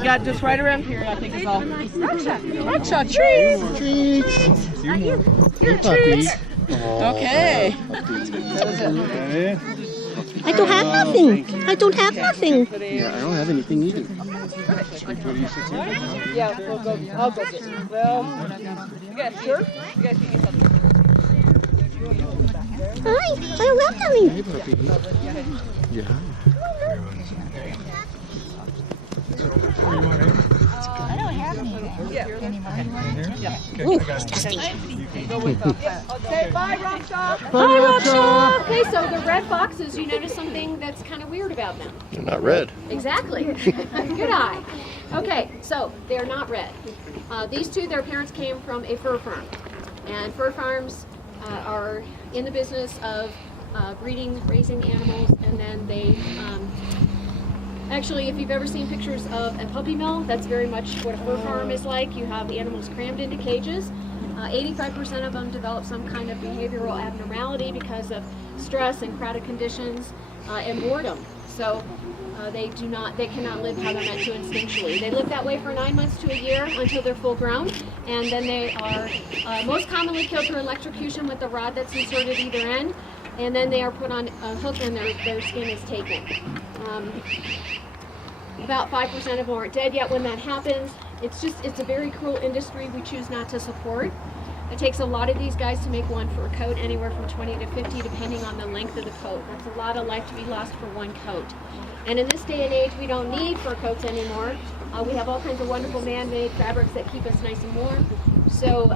We got just right around here, I think it's all. Rockshot trees. Treats. Your treats. Okay. I don't have nothing. I don't have nothing. Yeah, I don't have anything either. Yeah, we'll go. I'll go get you. Well, you guys sure? You guys can get something. Hi, I don't have nothing. Yeah. I don't have any anymore. Ooh, disgusting. Okay, bye, Rockshot. Bye, Rockshot. Okay, so the red foxes, you notice something that's kind of weird about them. They're not red. Exactly. Good eye. Okay, so they're not red. These two, their parents came from a fur farm. And fur farms are in the business of breeding, raising animals, and then they actually, if you've ever seen pictures of a puppy mill, that's very much what a fur farm is like. You have the animals crammed into cages. 85% of them develop some kind of behavioral abnormality because of stress and crowded conditions and boredom. So they cannot live how they're meant to instinctually. They live that way for 9 months to a year until they're full grown, and then they are most commonly killed through electrocution with the rod that's inserted either end, and then they are put on a hook and their skin is taken. About 5% of them aren't dead yet when that happens. It's a very cruel industry we choose not to support. It takes a lot of these guys to make one fur coat, anywhere from 20 to 50 depending on the length of the coat. That's a lot of life to be lost for one coat. And in this day and age, we don't need fur coats anymore. We have all kinds of wonderful man-made fabrics that keep us nice and warm. So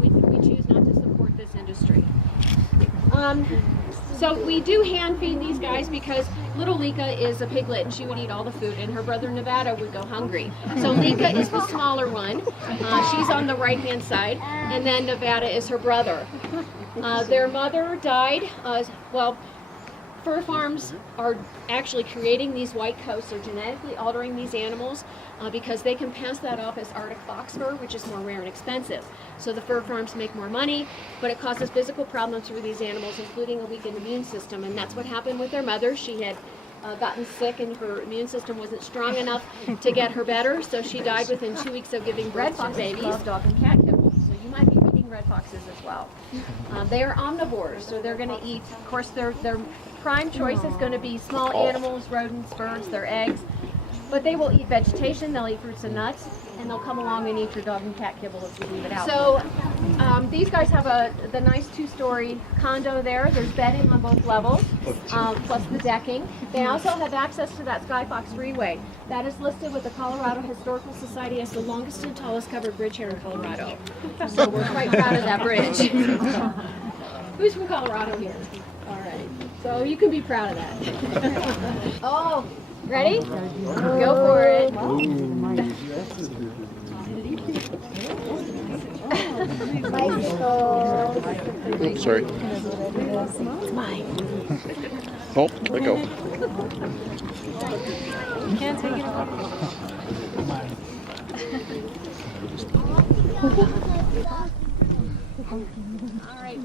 we choose not to support this industry. So we do hand feed these guys because little Lika is a piglet and she would eat all the food, and her brother Nevada would go hungry. So Lika is the smaller one. She's on the right-hand side, and then Nevada is her brother. Their mother died. Fur farms are actually creating these white coats. They're genetically altering these animals because they can pass that off as Arctic fox fur, which is more rare and expensive. So the fur farms make more money, but it causes physical problems for these animals, including a weakened immune system. And that's what happened with their mother. She had gotten sick and her immune system wasn't strong enough to get her better, so she died within 2 weeks of giving birth to babies. Dog and cat kibble. So you might be feeding red foxes as well. They are omnivores, so they're going to eat, of course, their prime choice is going to be small animals, rodents, birds, their eggs, but they will eat vegetation, they'll eat fruits and nuts, and they'll come along and eat your dog and cat kibble if you leave it out. So these guys have the nice 2-story condo there. There's bedding on both levels, plus the decking. They also have access to that Sky Fox Freeway. That is listed with the Colorado Historical Society as the longest and tallest covered bridge here in Colorado. So we're quite proud of that bridge. Who's from Colorado here? All right, so you can be proud of that. Oh, ready? Go for it. Oops, sorry. It's mine. Oh, let go. You can't take it off. All right.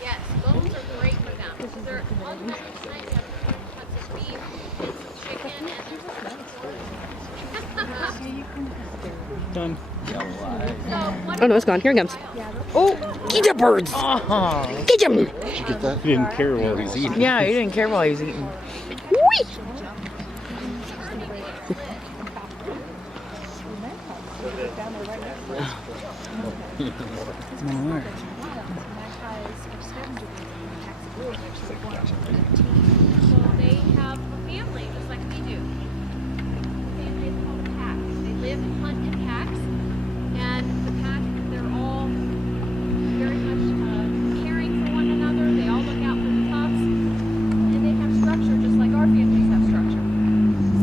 Yes, bones are great for them. So they're on the back of the night, you have different cuts of beef, chicken, and Done. Oh no, it's gone. Here it comes. Oh, get your birds! Get them! Did you get that? He didn't care what He's eating. Yeah, he didn't care while he was eating. Whee! So they have a family just like we do. The family is called a pack. They live and hunt in packs, and the pack, they're all very much caring for one another. They all look out for the pups, and they have structure just like our families have structure.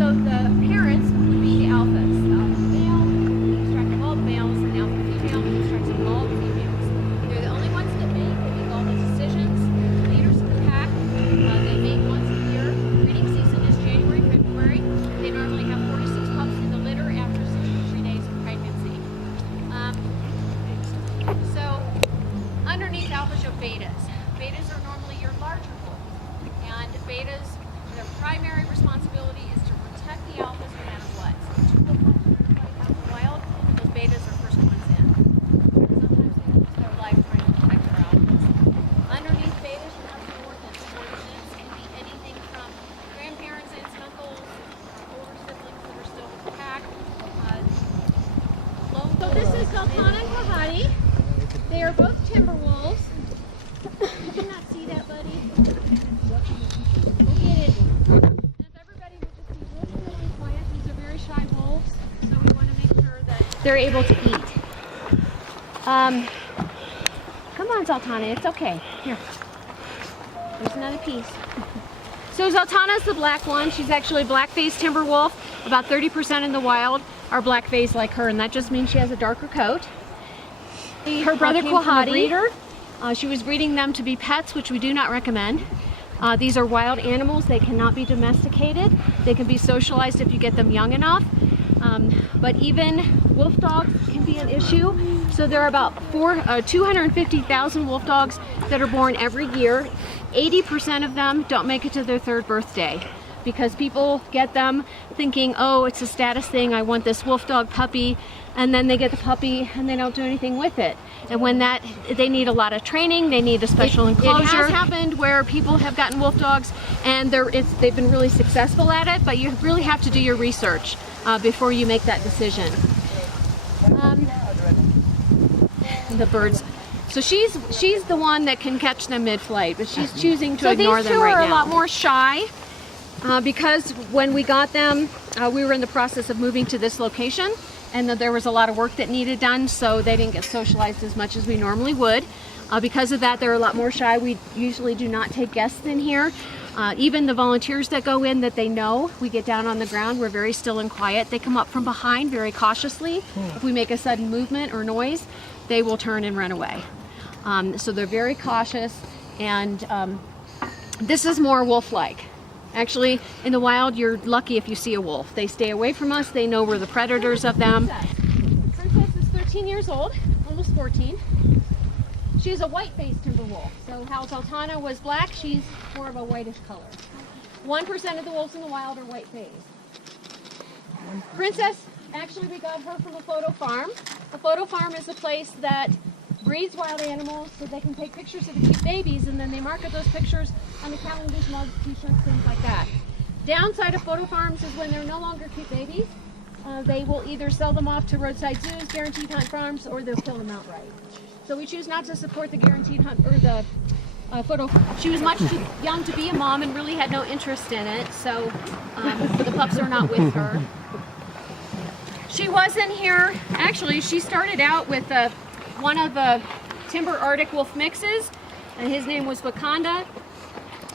So the parents would be the alphas. The alpha male keeps track of all the males, and the alpha female keeps track of all the females. They're the only ones that make all the decisions. They're the leaders of the pack. They mate once a year. Breeding season is January, February. They normally have 46 pups in the litter after 63 days of Sultana and Kahati. They are both timber wolves. Did you not see that, buddy? Go get it. And if everybody would just be really, really quiet, these are very shy wolves, so we want to make sure that they're able to eat. Come on, Sultana, it's okay. Here. There's another piece. So Sultana's the black one. She's actually a black-faced timber wolf. About 30% in the wild are black-faced like her, and that just means she has a darker coat. Her brother Kahati, she was breeding them to be pets, which we do not recommend. These are wild animals. They cannot be domesticated. They can be socialized if you get them young enough. But even wolf dogs can be an issue. So there are about 250,000 wolf dogs that are born every year. 80% of them don't make it to their 3rd birthday because people get them thinking, oh, it's a status thing, I want this wolf dog puppy, and then they get the puppy and they don't do anything with it. And when they need a lot of training, they need a special enclosure. It has happened where people have gotten wolf dogs and they've been really successful at it, but you really have to do your research before you make that decision. The birds. So she's the one that can catch them mid-flight, but she's choosing to ignore them right now. So these two are a lot more shy because when we got them, we were in the process of moving to this location, and there was a lot of work that needed done, so they didn't get socialized as much as we normally would. Because of that, they're a lot more shy. We usually do not take guests in here. Even the volunteers that go in that they know, we get down on the ground, we're very still and quiet. They come up from behind very cautiously. If we make a sudden movement or noise, they will turn and run away. So they're very cautious, and this is more wolf-like. Actually, in the wild, you're lucky if you see a wolf. They stay away from us. They know we're the predators of them. Princess is 13 years old, almost 14. She's a white-faced timber wolf. So how Sultana was black, she's more of a whitish color. 1% of the wolves in the wild are white-faced. Princess, actually we got her from a photo farm. A photo farm is a place that breeds wild animals so they can take pictures of the cute babies, and then they market those pictures on the calendars, mugs, t-shirts, things like that. Downside of photo farms is when they're no longer cute babies, they will either sell them off to roadside zoos, guaranteed hunt farms, or they'll kill them outright. So we choose not to support the guaranteed hunt or the photo. She was much too young to be a mom and really had no interest in it, so the pups are not with her. She was in here, actually she started out with one of the timber Arctic wolf mixes, and his name was Wakanda,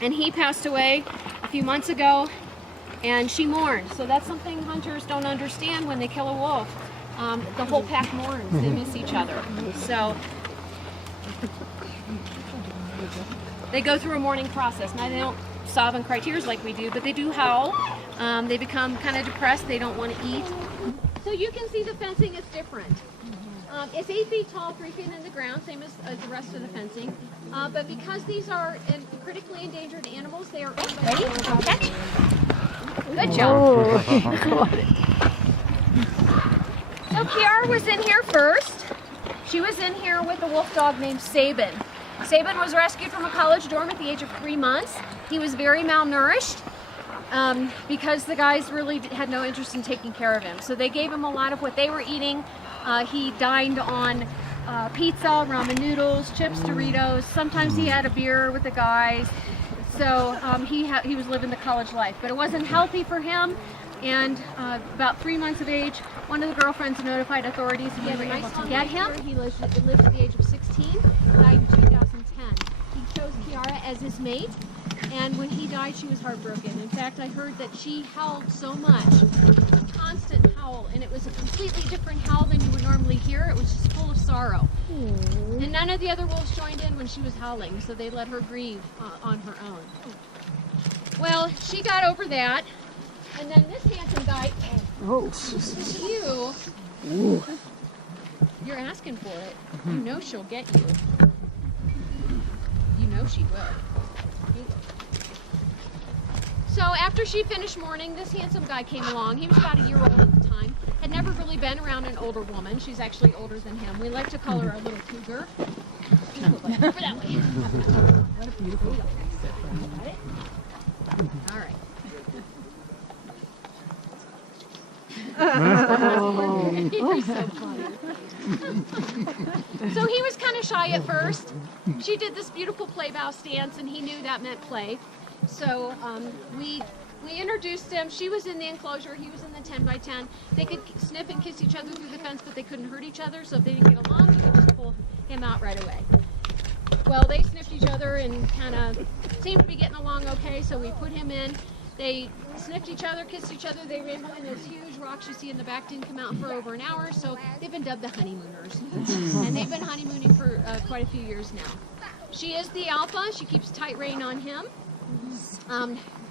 and he passed away a few months ago, and she mourned. So that's something hunters don't understand when they kill a wolf. The whole pack mourns, they miss each other. So they go through a mourning process. Now they don't sob and cry tears like we do, but they do howl. They become kind of depressed, they don't want to eat. So you can see the fencing is different. It's 8 feet tall, 3 feet in the ground, same as the rest of the fencing. But because these are critically endangered animals, they are ready. Catch. Good job. So Kiara was in here first. She was in here with a wolf dog named Sabin. Sabin was rescued from a college dorm at the age of 3 months. He was very malnourished because the guys really had no interest in taking care of him. So they gave him a lot of what they were eating. He dined on pizza, ramen noodles, chips, Doritos. Sometimes he had a beer with the guys. So he was living the college life, but it wasn't healthy for him. And about 3 months of age, one of the girlfriends notified authorities he had been able to get him. He lived to the age of 16, died in 2010. He chose Kiara as his mate, and when he died, she was heartbroken. In fact, I heard that she howled so much, constant howl, and it was a completely different howl than you would normally hear. It was just full of sorrow. Aww. And none of the other wolves joined in when she was howling, so they let her grieve on her own. Well, she got over that. And then this handsome guy, you're asking for it. You know she'll get you. You know she will. So after she finished mourning, this handsome guy came along. He was about a year old at the time. Had never really been around an older woman. She's actually older than him. We like to call her a little cougar. Over that way. What a beautiful dog. All right. You're so funny. So he was kind of shy at first. She did this beautiful play bow stance, and he knew that meant play. So we introduced him. She was in the enclosure. He was in the 10 by 10. They could sniff and kiss each other through the fence, but they couldn't hurt each other. So if they didn't get along, you could just pull him out right away. Well, they sniffed each other and kind of seemed to be getting along okay. So we put him in. They sniffed each other, kissed each other. They ran behind those huge rocks you see in the back. Didn't come out for over an hour. So they've been dubbed the honeymooners. And they've been honeymooning for quite a few years now. She is the alpha. She keeps tight rein on him.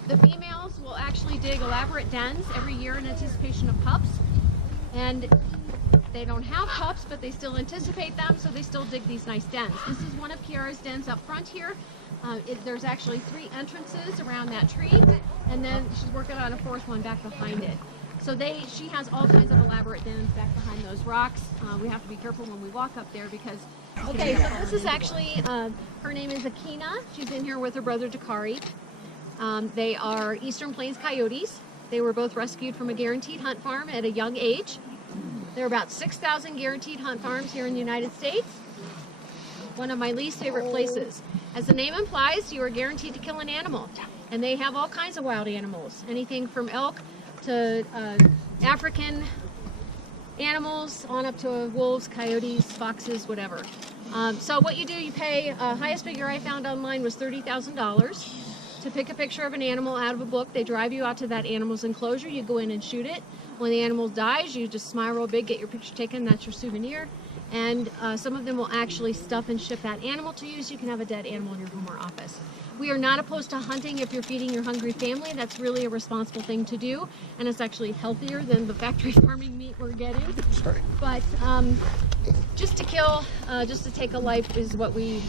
The females will actually dig elaborate dens every year in anticipation of pups. And they don't have pups, but they still anticipate them, so they still dig these nice dens. This is one of Kiara's dens up front here. There's actually 3 entrances around that tree, and then she's working on a 4th one back behind it. So she has all kinds of elaborate dens back behind those rocks. We have to be careful when we walk up there because... Okay, so this is actually, her name is Akina. She's in here with her brother Dakari. They are Eastern Plains coyotes. They were both rescued from a guaranteed hunt farm at a young age. There are about 6,000 guaranteed hunt farms here in the United States. One of my least favorite places. As the name implies, you are guaranteed to kill an animal. And they have all kinds of wild animals. Anything from elk to African animals on up to wolves, coyotes, foxes, whatever. So what you do, you pay, highest figure I found online was $30,000 to pick a picture of an animal out of a book. They drive you out to that animal's enclosure. You go in and shoot it. When the animal dies, you just smile real big, get your picture taken. That's your souvenir. And some of them will actually stuff and ship that animal to you, so you can have a dead animal in your home or office. We are not opposed to hunting if you're feeding your hungry family. That's really a responsible thing to do, and it's actually healthier than the factory farming meat we're getting. Sorry. But just to kill, just to take a life is what we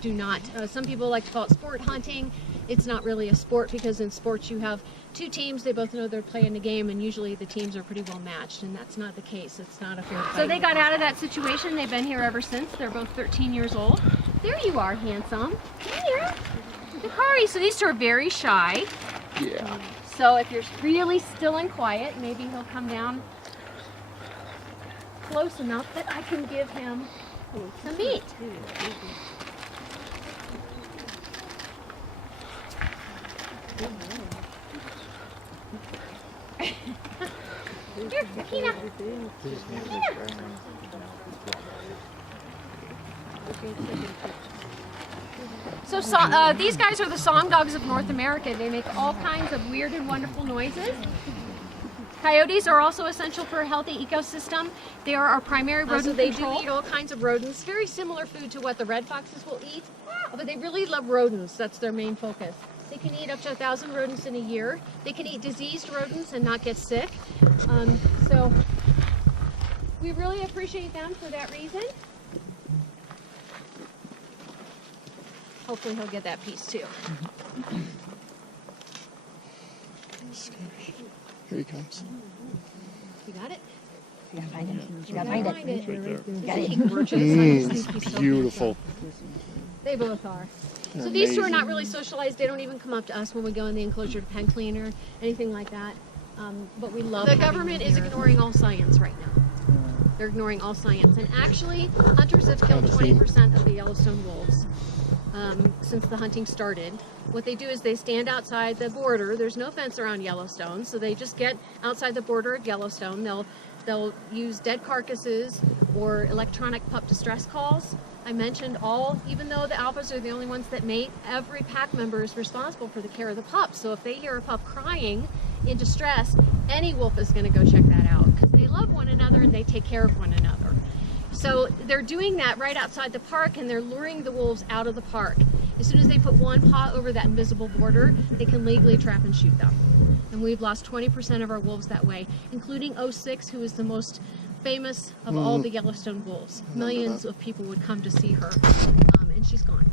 do not. Some people like to call it sport hunting. It's not really a sport because in sports you have 2 teams, they both know they're playing the game, and usually the teams are pretty well matched, and that's not the case. It's not a fair fight. So they got out of that situation. They've been here ever since. They're both 13 years old. There you are, handsome. Come here. Dakari. So these 2 are very shy. Yeah. So if you're really still and quiet, maybe he'll come down close enough that I can give him some meat. Here, Akina. So these guys are the song dogs of North America. They make all kinds of weird and wonderful noises. Coyotes are also essential for a healthy ecosystem. They are our primary rodent control. They do eat all kinds of rodents. Very similar food to what the red foxes will eat, but they really love rodents. That's their main focus. They can eat up to 1,000 rodents in a year. They can eat diseased rodents and not get sick. So we really appreciate them for that reason. Hopefully he'll get that piece too. Here he comes. You got it? You gotta find it. You gotta find it. Right Got it. Beautiful. They both are. So these 2 are not really socialized. They don't even come up to us when we go in the enclosure to pen clean or anything like that. But we love. The government is ignoring all science right now. They're ignoring all science. And actually, hunters have killed 20% of the Yellowstone wolves since the hunting started. What they do is they stand outside the border. There's no fence around Yellowstone, so they just get outside the border of Yellowstone. They'll use dead carcasses or electronic pup distress calls. I mentioned even though the alphas are the only ones that mate, every pack member is responsible for the care of the pup. So if they hear a pup crying in distress, any wolf is going to go check that out because they love one another and they take care of one another. So they're doing that right outside the park, and they're luring the wolves out of the park. As soon as they put one paw over that invisible border, they can legally trap and shoot them. And we've lost 20% of our wolves that way, including 06, who is the most famous of all the Yellowstone wolves. Millions of people would come to see her, and she's gone.